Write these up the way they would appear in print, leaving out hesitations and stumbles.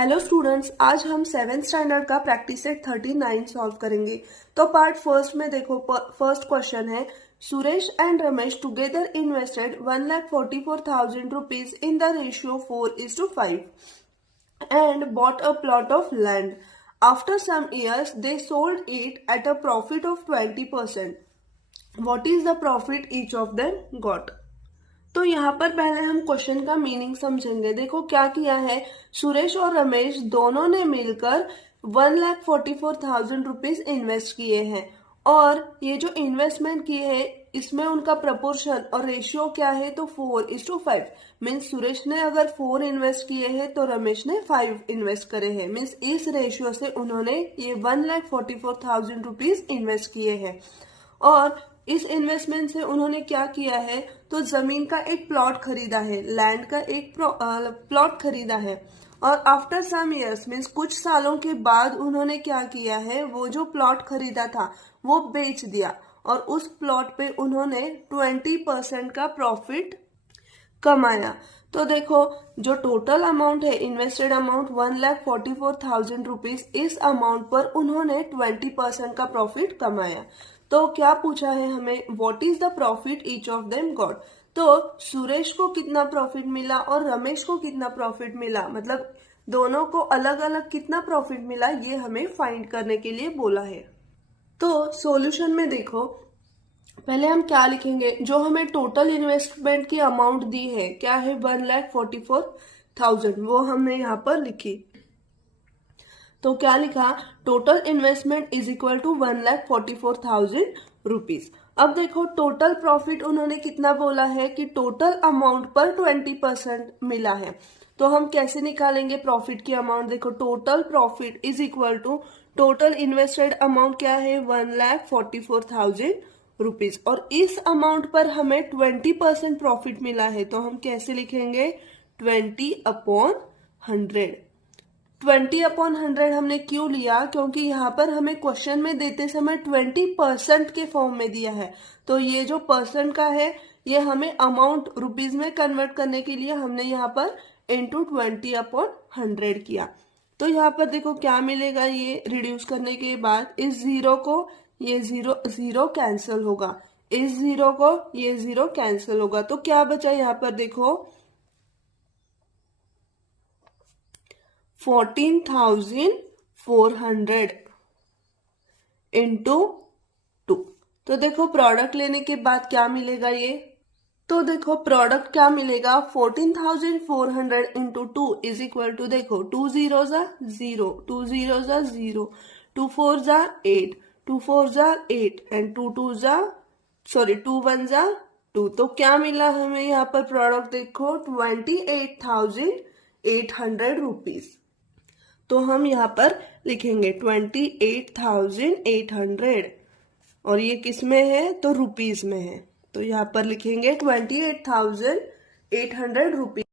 Hello students, आज हम 7th standard का प्रैक्टिस सेट 39 सॉल्व करेंगे। तो पार्ट फर्स्ट में देखो, फर्स्ट क्वेश्चन है Suresh and Ramesh together invested 1,44,000 rupees in the ratio 4:5 and bought a plot of land. After some years, they sold it at a profit of 20%. What is the profit each of them got? तो यहाँ पर पहले हम question का meaning समझेंगे। देखो क्या किया है, सुरेश और रमेश दोनों ने मिलकर 1,44,000 रुपीज इन्वेस्ट किए हैं और ये जो इन्वेस्टमेंट किए हैं इसमें उनका प्रपोर्शन और रेशियो क्या है, तो 4:5। मीन्स सुरेश ने अगर 4 इन्वेस्ट किए हैं तो रमेश ने 5 इन्वेस्ट करे हैं। मीन्स इस रेशियो से उन्होंने ये 1,44,000 रुपीज इन्वेस्ट किए हैं। और इस इन्वेस्टमेंट से उन्होंने क्या किया है, तो जमीन का एक प्लॉट खरीदा है, लैंड का एक प्लॉट खरीदा है और आफ्टर सम इयर्स मीन्स कुछ सालों के बाद उन्होंने क्या किया है, वो जो प्लॉट खरीदा था वो बेच दिया और उस प्लॉट पे उन्होंने 20% का प्रॉफिट कमाया। तो देखो जो टोटल अमाउंट है, इन्वेस्टेड अमाउंट 1,44,000 रुपीज, इस अमाउंट पर उन्होंने 20% का प्रॉफिट कमाया। तो क्या पूछा है हमें, what is the profit each of them got. तो सुरेश को कितना प्रॉफिट मिला और रमेश को कितना प्रॉफिट मिला, मतलब दोनों को अलग अलग कितना प्रॉफिट मिला, ये हमें फाइंड करने के लिए बोला है। तो सॉल्यूशन में देखो पहले हम क्या लिखेंगे, जो हमें टोटल इन्वेस्टमेंट की अमाउंट दी है क्या है 1,44,000, वो हमने यहाँ पर लिखी। तो क्या लिखा, total investment is equal to 1,44,000 rupees. अब देखो टोटल प्रॉफिट उन्होंने कितना बोला है कि टोटल अमाउंट पर 20% मिला है। तो हम कैसे निकालेंगे प्रॉफिट की अमाउंट, देखो total profit is equal to total invested amount क्या है 1,44,000 रुपीज और इस अमाउंट पर हमें 20% प्रॉफिट मिला है। तो हम कैसे लिखेंगे 20/100। 20/100 हमने क्यों लिया, क्योंकि यहाँ पर हमें क्वेश्चन में देते समय 20% के फॉर्म में दिया है। तो ये जो परसेंट का है ये हमें अमाउंट रुपीज में कन्वर्ट करने के लिए हमने यहाँ पर इंटू 20/100 किया। तो यहाँ पर देखो क्या मिलेगा, ये रिड्यूस करने के बाद इस जीरो को ये जीरो कैंसिल होगा, इस जीरो को ये जीरो कैंसिल होगा। तो क्या बचा यहाँ पर देखो 14,400 इंटू 2। तो देखो प्रोडक्ट लेने के बाद क्या मिलेगा ये, तो देखो प्रोडक्ट क्या मिलेगा 14,400 इंटू 2 इज इक्वल टू, देखो 2 0 जा 0, 2 0 जा 0, 2 4 जा 8, 2 4 जा 8 एंड 2 2 जा 2 1 जा 2। तो क्या मिला हमें यहाँ पर प्रोडक्ट, देखो 28,800 रुपीज। तो हम यहाँ पर लिखेंगे 28,800 और ये किस में है, तो रुपीज में है। तो यहाँ पर लिखेंगे 28,800 रुपीज।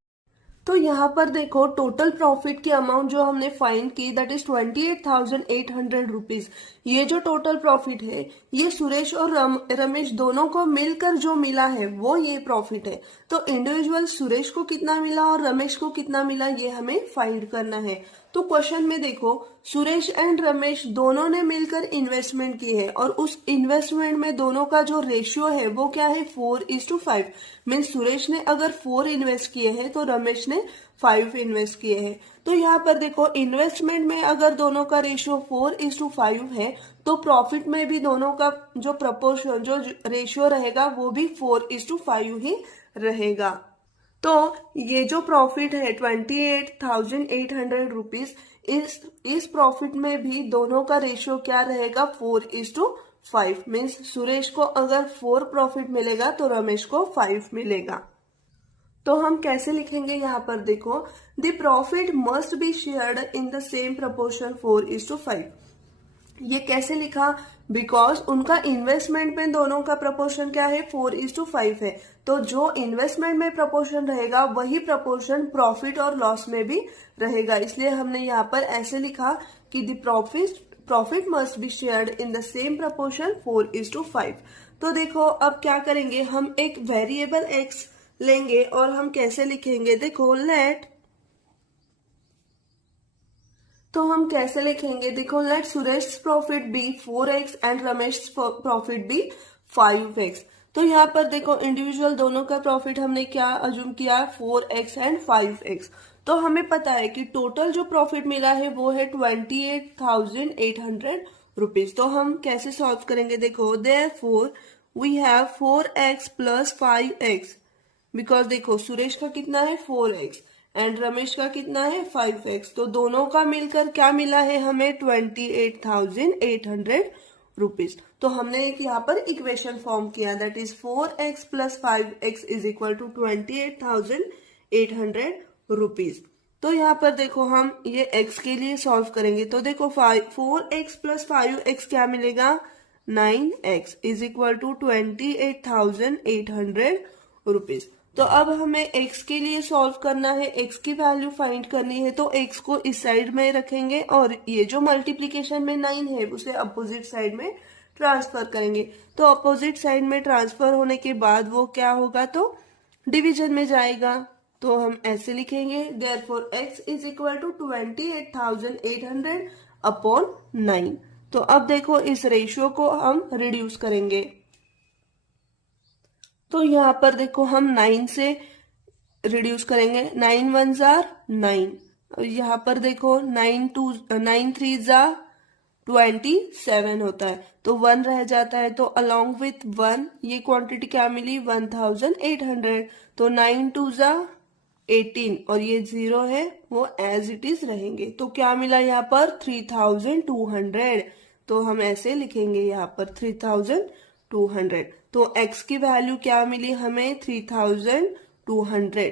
तो यहाँ पर देखो टोटल प्रॉफिट की अमाउंट जो हमने फाइंड की दैट इज 28,800 रुपीज। ये जो टोटल प्रॉफिट है ये सुरेश और रमेश दोनों को मिलकर जो मिला है वो ये प्रॉफिट है। तो इंडिविजुअल सुरेश को कितना मिला और रमेश को कितना मिला ये हमें फाइंड करना है। तो क्वेश्चन में देखो सुरेश एंड रमेश दोनों ने मिलकर इन्वेस्टमेंट की है और उस इन्वेस्टमेंट में दोनों का जो रेशियो है वो क्या है 4:5। मीन्स सुरेश ने अगर 4 इन्वेस्ट किए हैं तो रमेश ने 5 इन्वेस्ट किए हैं। तो यहाँ पर देखो इन्वेस्टमेंट में अगर दोनों का रेशियो 4:5 है तो प्रॉफिट में भी दोनों का जो प्रपोर्शन जो रेशियो रहेगा वो भी 4:5 ही रहेगा। तो ये जो प्रॉफिट है 28,800 रुपीज, इस प्रॉफिट में भी दोनों का रेशियो क्या रहेगा 4:5। मीन्स सुरेश को अगर 4 प्रॉफिट मिलेगा तो रमेश को 5 मिलेगा। तो हम कैसे लिखेंगे यहाँ पर देखो, the profit must be shared in the same proportion 4:5। ये कैसे लिखा, बिकॉज उनका इन्वेस्टमेंट में दोनों का प्रपोर्शन क्या है 4:5 है। तो जो इन्वेस्टमेंट में प्रपोर्शन रहेगा वही प्रपोर्शन प्रॉफिट और लॉस में भी रहेगा, इसलिए हमने यहाँ पर ऐसे लिखा कि the profit must be shared in the same proportion 4:5। तो देखो अब क्या करेंगे, हम एक वेरिएबल एक्स लेंगे और हम कैसे लिखेंगे, देखो लेट तो हम कैसे लिखेंगे, देखो let Suresh profit be 4x and Ramesh profit be 5x। तो यहाँ पर देखो इंडिविजुअल दोनों का प्रॉफिट हमने क्या अज्यूम किया, 4x एंड 5x। तो हमें पता है कि टोटल जो प्रॉफिट मिला है वो है 28,800 रुपीज। तो हम कैसे सॉल्व करेंगे, देखो therefore we have 4x plus 5x, because देखो सुरेश का कितना है 4x एंड रमेश का कितना है 5x। तो दोनों का मिलकर क्या मिला है हमें 28,800 रुपीज। तो हमने एक यहाँ पर इक्वेशन फॉर्म किया, that is 4x plus 5x is equal to 28,800 rupees. तो यहाँ पर देखो हम ये x के लिए सॉल्व करेंगे, तो देखो 4x प्लस 5x क्या मिलेगा, 9x is equal to 28,800 rupees. तो अब हमें x के लिए सॉल्व करना है, x की वैल्यू फाइंड करनी है। तो x को इस साइड में रखेंगे और ये जो मल्टीप्लीकेशन में 9 है उसे अपोजिट साइड में ट्रांसफर करेंगे। तो अपोजिट साइड में ट्रांसफर होने के बाद वो क्या होगा, तो डिवीजन में जाएगा। तो हम ऐसे लिखेंगे therefore x is equal to 28,800 upon 9। तो अब देखो इस रेशियो को हम रिड्यूस करेंगे। तो यहाँ पर देखो हम 9 से रिड्यूस करेंगे, 9 1 जार 9, यहाँ पर देखो 9 3 जा 27 होता है, तो 1 रह जाता है। तो अलोंग विथ 1 ये क्वांटिटी क्या मिली 1,800। तो 9 2 जा 18 और ये 0 है वो एज इट इज रहेंगे। तो क्या मिला यहाँ पर 3,200। तो हम ऐसे लिखेंगे यहाँ पर 3,200। तो x की वैल्यू क्या मिली हमें 3,200।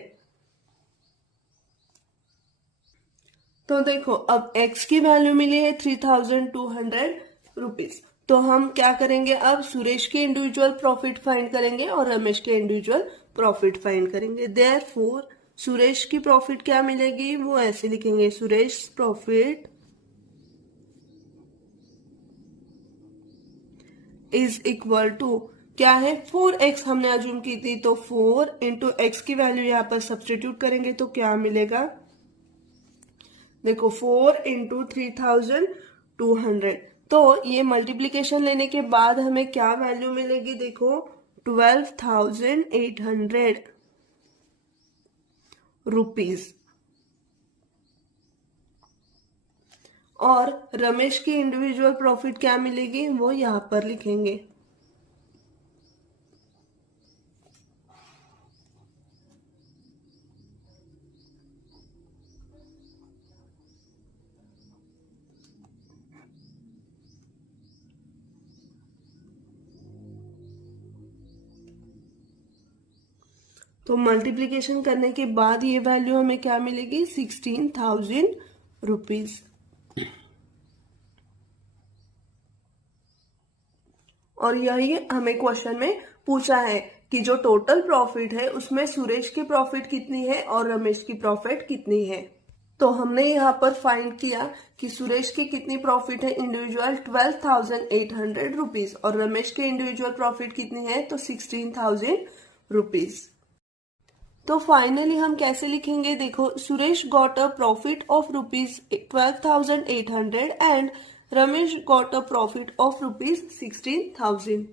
तो देखो अब x की वैल्यू मिली है 3,200 रुपीज। तो हम क्या करेंगे, अब सुरेश के इंडिविजुअल प्रॉफिट फाइंड करेंगे और रमेश के इंडिविजुअल प्रॉफिट फाइंड करेंगे। देयरफॉर सुरेश की प्रॉफिट क्या मिलेगी, वो ऐसे लिखेंगे, Suresh profit is equal to क्या है 4x हमने अज्यूम की थी, तो 4 इंटू एक्स की वैल्यू यहाँ पर सब्सटीट्यूट करेंगे तो क्या मिलेगा, देखो 4 इंटू 3,200। तो ये मल्टीप्लीकेशन लेने के बाद हमें क्या वैल्यू मिलेगी, देखो 12,800 रुपीज। और रमेश की इंडिविजुअल प्रॉफिट क्या मिलेगी वो यहां पर लिखेंगे। तो मल्टीप्लीकेशन करने के बाद ये वैल्यू हमें क्या मिलेगी 16,000 रुपीज। और यही हमें क्वेश्चन में पूछा है कि जो टोटल प्रॉफिट है उसमें सुरेश की प्रॉफिट कितनी है और रमेश की प्रॉफिट कितनी है। तो हमने यहाँ पर फाइंड किया कि सुरेश की कितनी प्रॉफिट है इंडिविजुअल 12,800 रुपीज और रमेश के इंडिविजुअल प्रॉफिट कितनी है तो 16,000 रुपीज। तो फाइनली हम कैसे लिखेंगे, देखो Suresh got a profit of rupees 12,800 and Ramesh got a profit of rupees 16,000।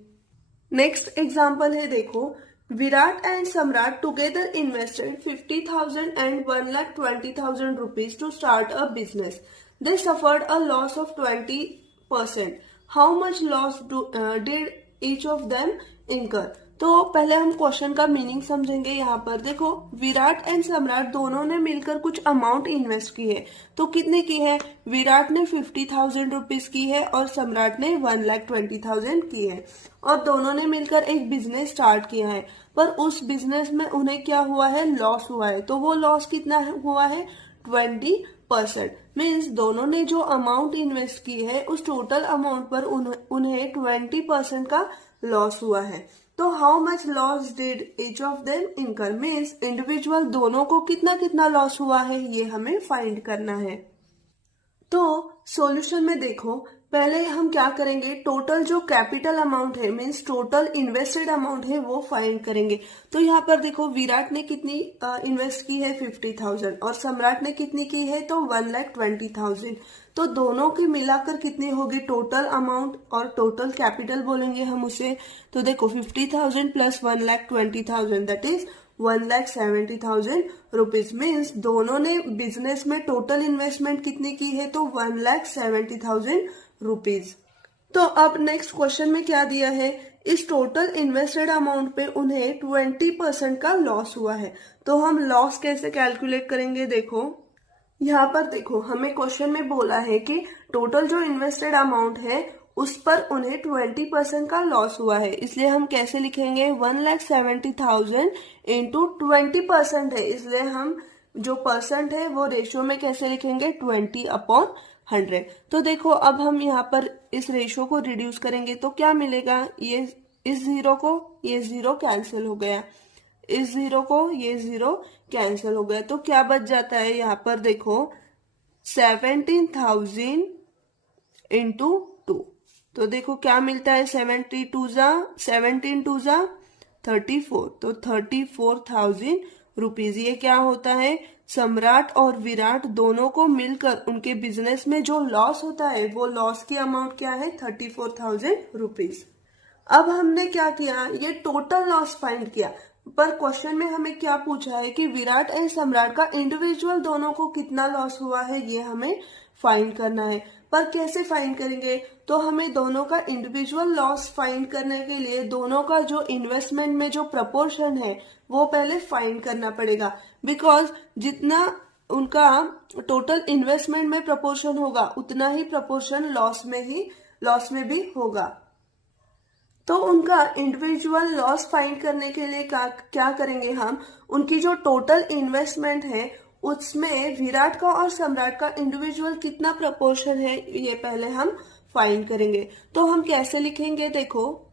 Next example है, देखो Virat and Samrat together invested 50,000 and 1,20,000 rupees to start a business. They suffered a loss of 20%। How much loss did each of them incur. तो पहले हम question का meaning समझेंगे। यहाँ पर देखो विराट एंड सम्राट दोनों ने मिलकर कुछ अमाउंट इन्वेस्ट की है। तो कितने की है, विराट ने 50,000 रुपीज की है और सम्राट ने 1,20,000 की है और दोनों ने मिलकर एक बिजनेस स्टार्ट किया है। पर उस बिजनेस में उन्हें क्या हुआ है, लॉस हुआ है। तो वो लॉस कितना हुआ है 20%। मीन्स दोनों ने जो अमाउंट इन्वेस्ट की है उस टोटल अमाउंट पर उन्हें 20% का लॉस हुआ है। तो how much loss did each of them इनकर, मीन्स इंडिविजुअल दोनों को कितना कितना लॉस हुआ है ये हमें फाइंड करना है। तो सॉल्यूशन में देखो, पहले हम क्या करेंगे, टोटल जो कैपिटल अमाउंट है मीन्स टोटल इन्वेस्टेड अमाउंट है वो फाइंड करेंगे। तो यहाँ पर देखो विराट ने कितनी इन्वेस्ट की है 50,000 और सम्राट ने कितनी की है तो 1,20,000। तो दोनों की मिलाकर कितनी होगी टोटल अमाउंट और टोटल कैपिटल बोलेंगे हम उसे। तो देखो 50,000 plus 1,20,000 that is 1,70,000 rupees. Means दोनों ने बिजनेस में टोटल इन्वेस्टमेंट कितनी की है तो 1,70,000 रुपीज। तो अब नेक्स्ट क्वेश्चन में क्या दिया है, इस टोटल इन्वेस्टेड अमाउंट पे उन्हें 20% का लॉस हुआ है। तो हम लॉस कैसे कैलकुलेट करेंगे, देखो यहाँ पर देखो हमें क्वेश्चन में बोला है कि टोटल जो इन्वेस्टेड अमाउंट है उस पर उन्हें 20% का लॉस हुआ है, इसलिए हम कैसे लिखेंगे 1,70,000 इंटू 20% है, इसलिए हम जो परसेंट है वो रेशियो में कैसे लिखेंगे 20/100। तो देखो अब हम यहाँ पर इस रेशियो को रिड्यूस करेंगे तो क्या मिलेगा, ये इस जीरो को ये जीरो कैंसिल हो गया, इस जीरो को ये जीरो कैंसिल हो गया, तो क्या बच जाता है यहाँ पर देखो 17,000 इंटू 2। तो देखो क्या मिलता है 17 टू जा 34, तो 34,000 रुपीज। ये क्या होता है, सम्राट और विराट दोनों को मिलकर उनके बिजनेस में जो लॉस होता है वो लॉस की अमाउंट क्या है 34,000 रुपीज। अब हमने क्या किया, ये टोटल लॉस फाइंड किया, पर क्वेश्चन में हमें क्या पूछा है कि विराट एंड सम्राट का इंडिविजुअल दोनों को कितना लॉस हुआ है ये हमें फाइंड करना है। पर कैसे फाइंड करेंगे, तो हमें दोनों का इंडिविजुअल लॉस फाइंड करने के लिए दोनों का जो इन्वेस्टमेंट में जो प्रपोर्शन है वो पहले फाइंड करना पड़ेगा, बिकॉज जितना उनका टोटल इन्वेस्टमेंट में प्रपोर्शन होगा उतना ही प्रपोर्शन लॉस में भी होगा। तो उनका इंडिविजुअल लॉस फाइंड करने के लिए क्या करेंगे, हम उनकी जो टोटल इन्वेस्टमेंट है उसमें विराट का और सम्राट का इंडिविजुअल कितना प्रपोर्शन है ये पहले हम फाइंड करेंगे। तो हम कैसे लिखेंगे, देखो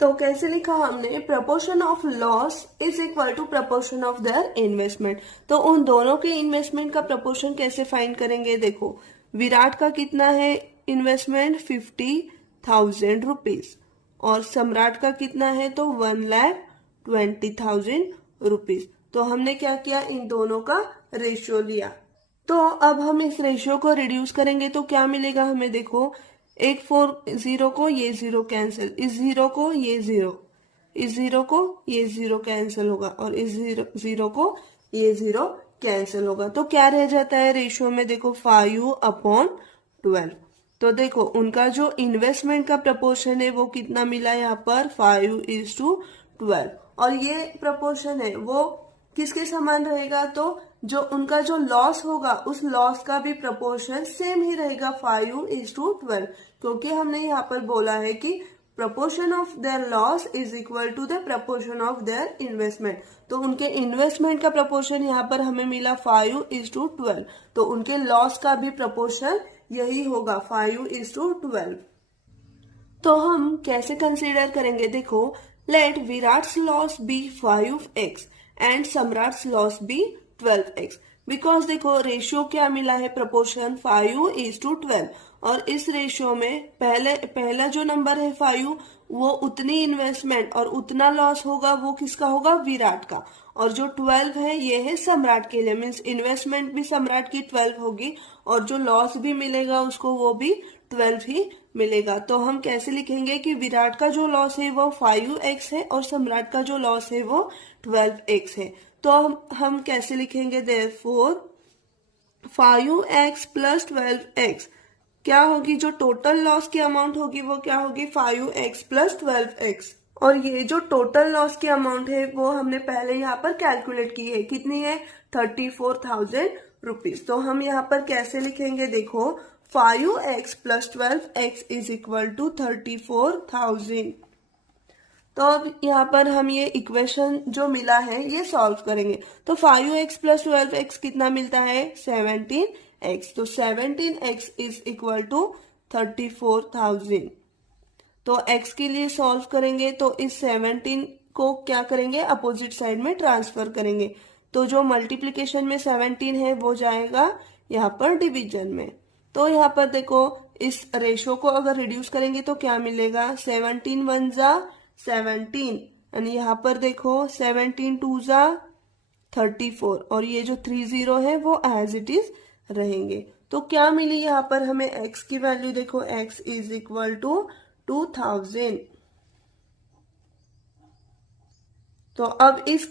तो कैसे लिखा हमने, proportion of loss is equal to proportion of their investment. तो उन दोनों के इन्वेस्टमेंट का प्रपोर्शन कैसे फाइंड करेंगे, देखो विराट का कितना है इन्वेस्टमेंट 50,000 रुपीज और सम्राट का कितना है तो 1,20,000 रुपीज। तो हमने क्या किया, इन दोनों का रेशियो लिया। तो अब हम इस रेशियो को रिड्यूस करेंगे तो क्या मिलेगा हमें, देखो एक 4 को ये जीरो कैंसिल, इस जीरो को ये जीरो, इस जीरो को ये जीरो कैंसिल होगा और इस जीरो को ये जीरो कैंसिल होगा। तो क्या रह जाता है रेशियो में, देखो 5/12। तो देखो उनका जो इन्वेस्टमेंट का प्रपोर्शन है वो कितना मिला यहाँ पर 5:12 और ये प्रपोर्शन है वो किसके समान रहेगा, तो जो उनका जो लॉस होगा उस लॉस का भी प्रपोर्शन सेम ही रहेगा 5:12, क्योंकि हमने यहाँ पर बोला है कि proportion of their loss is equal to the proportion of their investment. तो उनके इन्वेस्टमेंट का प्रपोर्शन यहाँ पर हमें मिला 5:12, तो उनके लॉस का भी प्रपोर्शन यही होगा 5:12। तो हम कैसे कंसीडर करेंगे, देखो let Virat's loss be 5x and Samrat's loss be 12x, because देखो रेशियो क्या मिला है प्रपोर्शन 5:12 और इस रेशियो में पहला जो नंबर है 5 वो उतनी इन्वेस्टमेंट और उतना लॉस होगा वो किसका होगा विराट का, और जो 12 है ये है सम्राट के लिए, मीन्स इन्वेस्टमेंट भी सम्राट की 12 होगी और जो लॉस भी मिलेगा उसको वो भी 12 ही मिलेगा। तो हम कैसे लिखेंगे कि विराट का जो लॉस है वो 5x है और सम्राट का जो लॉस है वो 12x है। तो हम कैसे लिखेंगे, देयरफॉर 5x प्लस 12x क्या होगी, जो टोटल लॉस की अमाउंट होगी वो क्या होगी 5x प्लस 12x, और ये जो टोटल लॉस की अमाउंट है वो हमने पहले यहाँ पर कैलकुलेट की है, कितनी है 34,000 रुपीज। तो हम यहाँ पर कैसे लिखेंगे, देखो 5x plus 12x is equal to 34,000। तो अब यहाँ पर हम ये इक्वेशन जो मिला है ये सॉल्व करेंगे। तो 5x प्लस 12x कितना मिलता है 17x, तो 17x इज इक्वल टू 34,000। तो x के लिए सॉल्व करेंगे तो इस 17 को क्या करेंगे अपोजिट साइड में ट्रांसफर करेंगे, तो जो मल्टीप्लीकेशन में 17 है वो जाएगा यहाँ पर डिवीजन में। तो यहाँ पर देखो इस रेशो को अगर रिड्यूस करेंगे तो क्या मिलेगा, 17 वन जा 17, यानी यहाँ पर देखो 17 टू जा 34, और ये जो 30 है वो एज इट इज रहेंगे। तो क्या मिली यहाँ पर हमें x की वैल्यू, देखो x इज इक्वल टू 2000। तो अब इस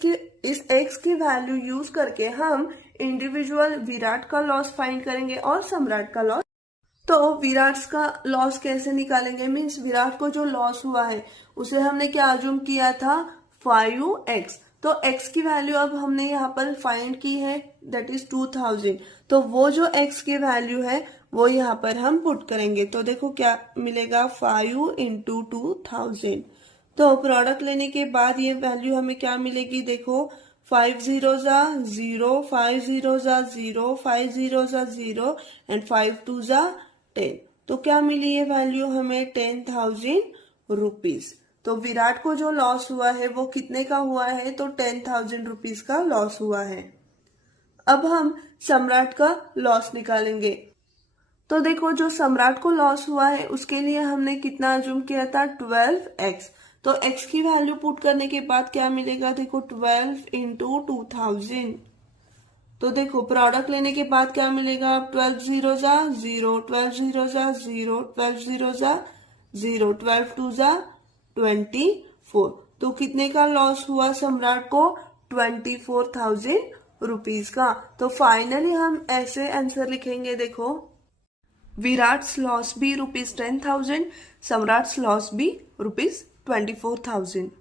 x की वैल्यू यूज करके हम इंडिविजुअल विराट का लॉस फाइंड करेंगे और सम्राट का लॉस। तो विराट का लॉस कैसे निकालेंगे, मीन्स विराट को जो लॉस हुआ है उसे हमने क्या अज्यूम किया था, 5x। तो x की वैल्यू अब हमने यहाँ पर फाइंड की है, दैट इज 2000। तो वो जो x की वैल्यू है वो यहाँ पर हम पुट करेंगे। तो देखो क्या मिलेगा, 5 इंटू 2000। तो प्रोडक्ट लेने के बाद ये वैल्यू हमें क्या मिलेगी, देखो 5 0 जा 0, 5 0 जा 0, 5 0 जा 0 एंड 5 2 जा 10। तो क्या मिली ये वैल्यू हमें, 10,000 रुपीज। तो विराट को जो लॉस हुआ है वो कितने का हुआ है, तो 10,000 रुपीज का लॉस हुआ है। अब हम सम्राट का लॉस निकालेंगे। तो देखो जो सम्राट को लॉस हुआ है उसके लिए हमने कितना अज्यूम किया था, 12x। तो x की वैल्यू पुट करने के बाद क्या मिलेगा, देखो 12 इंटू 2000। तो देखो प्रोडक्ट लेने के बाद क्या मिलेगा, 12 0 जा 0, 12 0 जा 0, 12 0 जा 0, 12 2 जा 24। तो कितने का लॉस हुआ सम्राट को, 24,000 रुपीज का। तो फाइनली हम ऐसे आंसर लिखेंगे, देखो विराट्स लॉस भी ₹10,000, सम्राट्स लॉस भी ₹24,000।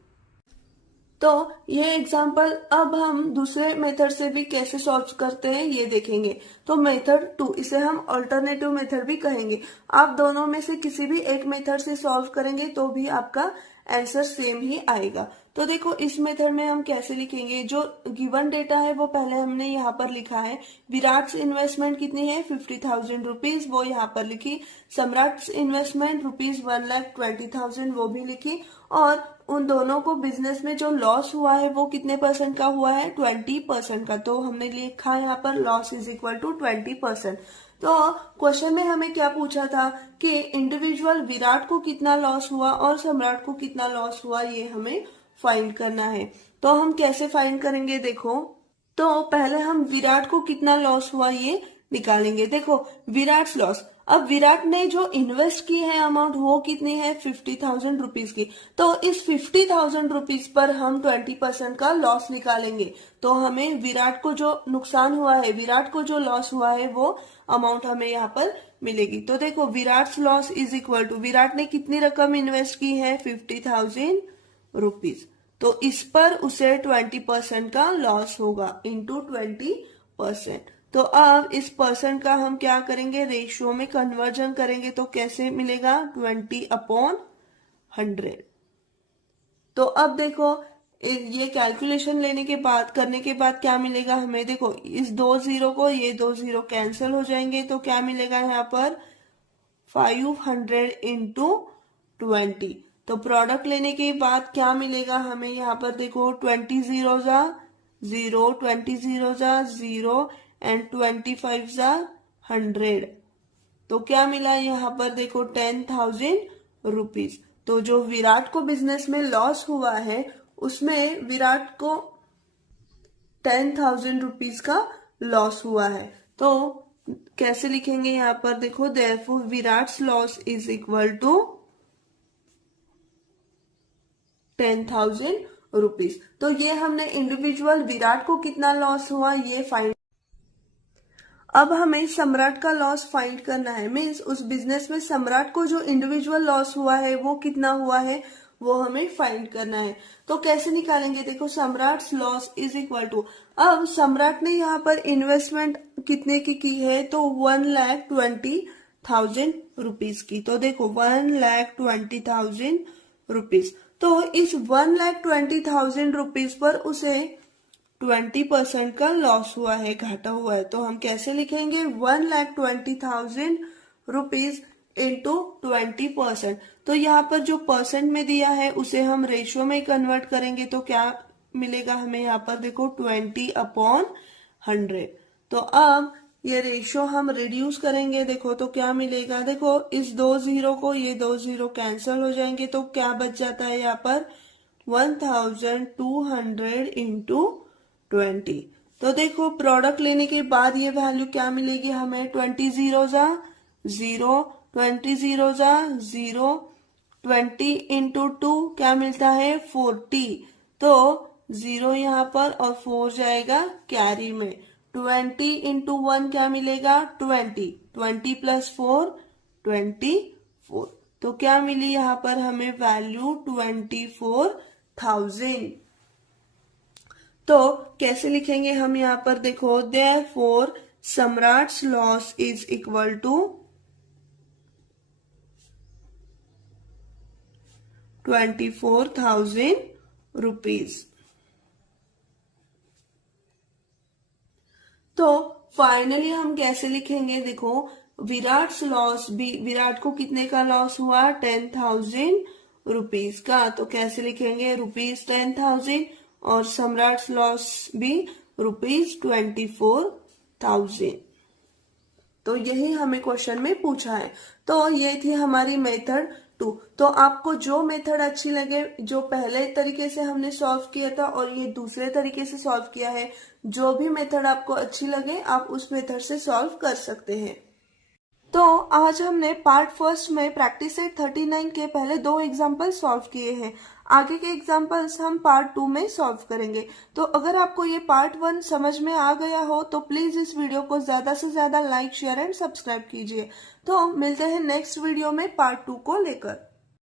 तो ये एग्जाम्पल अब हम दूसरे मेथड से भी कैसे सॉल्व करते हैं ये देखेंगे। तो मेथड 2, इसे हम अल्टरनेटिव मेथड भी कहेंगे। आप दोनों में से किसी भी एक मेथड से सॉल्व करेंगे तो भी आपका आंसर सेम ही आएगा। तो देखो इस मेथड में हम कैसे लिखेंगे, जो गिवन डेटा है वो पहले हमने यहाँ पर लिखा है। विराट्स इन्वेस्टमेंट कितनी है, 50,000 रुपीज, वो यहाँ पर लिखी। सम्राट्स इन्वेस्टमेंट ₹1,20,000, वो भी लिखी। और उन दोनों को बिजनेस में जो लॉस हुआ है वो कितने % का हुआ है, 20% का। तो हमने लिखा है यहाँ पर लॉस इज इक्वल टू 20%। तो क्वेश्चन में हमें क्या पूछा था कि इंडिविजुअल विराट को कितना लॉस हुआ और सम्राट को कितना लॉस हुआ, ये हमें फाइंड करना है। तो हम कैसे फाइंड करेंगे, देखो तो पहले हम विराट को कितना लॉस हुआ ये निकालेंगे। देखो विराट लॉस, अब विराट ने जो इन्वेस्ट की है अमाउंट वो कितनी है, 50,000 रुपीज की। तो इस 50,000 रुपीज पर हम 20% का लॉस निकालेंगे। तो हमें विराट को जो नुकसान हुआ है, विराट को जो लॉस हुआ है वो अमाउंट हमें यहाँ पर मिलेगी। तो देखो Virat loss is equal to, Virat ने कितनी रकम इन्वेस्ट की है, 50,000 रुपीज। तो इस पर उसे 20% का लॉस होगा, इंटू 20%। तो अब इस परसेंट का हम क्या करेंगे, रेशियो में कन्वर्जन करेंगे। तो कैसे मिलेगा, 20/100। तो अब देखो ये कैलकुलेशन लेने के बाद करने के बाद क्या मिलेगा हमें, देखो इस 2 0 को, ये 2 0 कैंसिल हो जाएंगे। तो क्या मिलेगा यहाँ पर, 500 इंटू 20। तो प्रोडक्ट लेने के बाद क्या मिलेगा हमें यहाँ पर, देखो 20 0 जा 0, 20 0 जा 0 एंड 25 जा 100। तो क्या मिला यहाँ पर, देखो 10,000 रुपीज। तो जो विराट को बिजनेस में लॉस हुआ है उसमें विराट को 10,000 रुपीज का लॉस हुआ है। तो कैसे लिखेंगे यहाँ पर, देखो therefore Virat's loss is equal to 10,000 rupees. तो ये हमने इंडिविजुअल विराट को कितना लॉस हुआ ये फाइंड। अब हमें सम्राट का लॉस फाइंड करना है, मीन्स उस बिजनेस में सम्राट को जो इंडिविजुअल लॉस हुआ है वो कितना हुआ है वो हमें फाइंड करना है। तो कैसे निकालेंगे, देखो सम्राट्स लॉस इज इक्वल टू, अब सम्राट ने यहाँ पर इन्वेस्टमेंट कितने की है, तो 1,20,000 रुपीज की। तो देखो 1,20,000 रुपीज। तो इस 1,20,000 रुपीज पर उसे 20% का लॉस हुआ है, घाटा हुआ है। तो हम कैसे लिखेंगे, 1,20,000 रुपीज इंटू 20%। तो यहाँ पर जो परसेंट में दिया है उसे हम रेशियो में कन्वर्ट करेंगे। तो क्या मिलेगा हमें यहाँ पर, देखो 20/100। तो अब ये रेशियो हम रिड्यूस करेंगे देखो तो क्या मिलेगा, देखो इस 2 जीरो को ये 2 जीरो कैंसिल हो जाएंगे तो क्या बच जाता है यहाँ पर 1200 इंटू 20। तो देखो प्रोडक्ट लेने के बाद ये वैल्यू क्या मिलेगी हमें, 20 जीरो जा 0, 20 जीरो जा 0, 20 इंटू 2 क्या मिलता है 40। तो 0 यहाँ पर और 4 जाएगा कैरी में। 20 इंटू 1 क्या मिलेगा 20, 20 प्लस 4 24। तो क्या मिली यहाँ पर हमें वैल्यू 24,000। तो कैसे लिखेंगे हम यहाँ पर देखो, therefore Samrat's loss is equal to 24,000 rupees. तो फाइनली हम कैसे लिखेंगे देखो, विराट लॉस भी, विराट को कितने का लॉस हुआ 10,000 रुपीज का, तो कैसे लिखेंगे रुपीज 10,000 और सम्राट लॉस भी रुपीज 24,000। तो यही हमें क्वेश्चन में पूछा है। तो ये थी हमारी मेथड 2। तो आपको जो मेथड अच्छी लगे, जो पहले तरीके से हमने सॉल्व किया था और ये दूसरे तरीके से सॉल्व किया है, जो भी मेथड आपको अच्छी लगे आप उस मेथड से सॉल्व कर सकते हैं। तो आज हमने पार्ट फर्स्ट में प्रैक्टिस सेट 39 के पहले 2 एग्जाम्पल सॉल्व किए हैं। आगे के एग्जाम्पल्स हम पार्ट 2 में सॉल्व करेंगे। तो अगर आपको ये पार्ट 1 समझ में आ गया हो तो प्लीज इस वीडियो को ज्यादा से ज्यादा लाइक, शेयर एंड सब्सक्राइब कीजिए। तो मिलते हैं नेक्स्ट वीडियो में पार्ट 2 को लेकर।